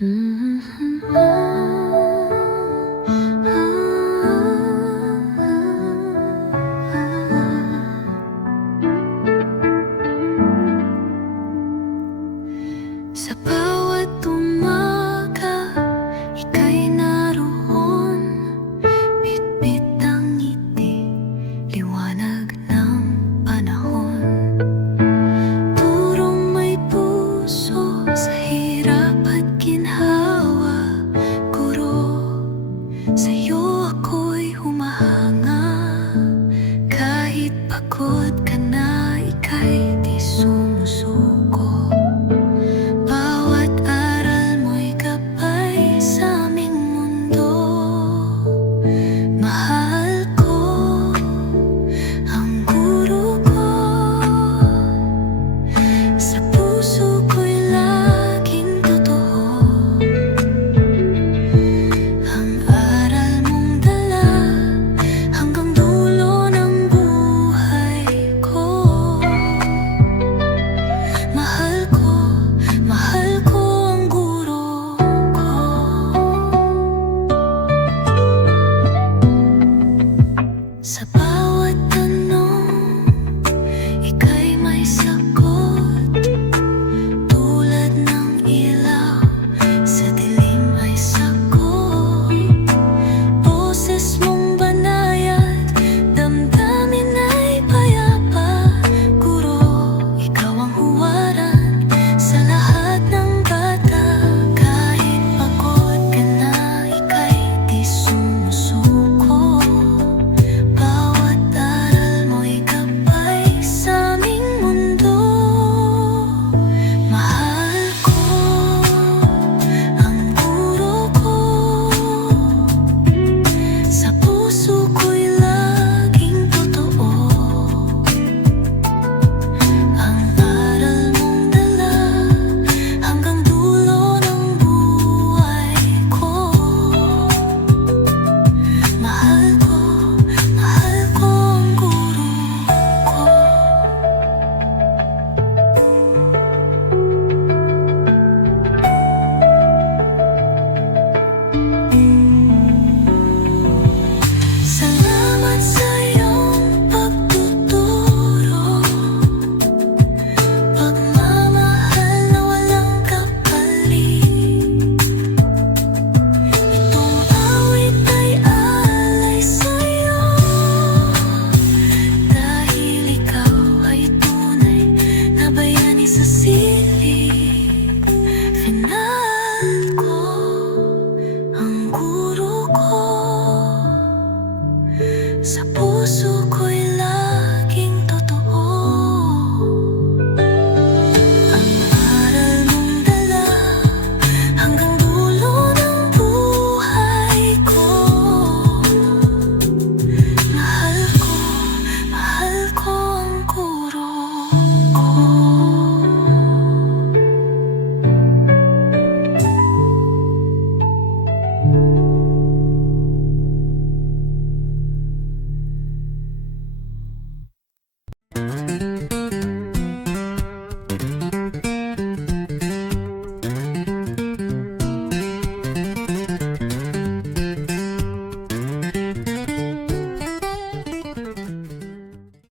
Sa bawat umaga, ika'y naroon. Liwanag Kahit pagod ka na, ika'y di sumama 无诉归来。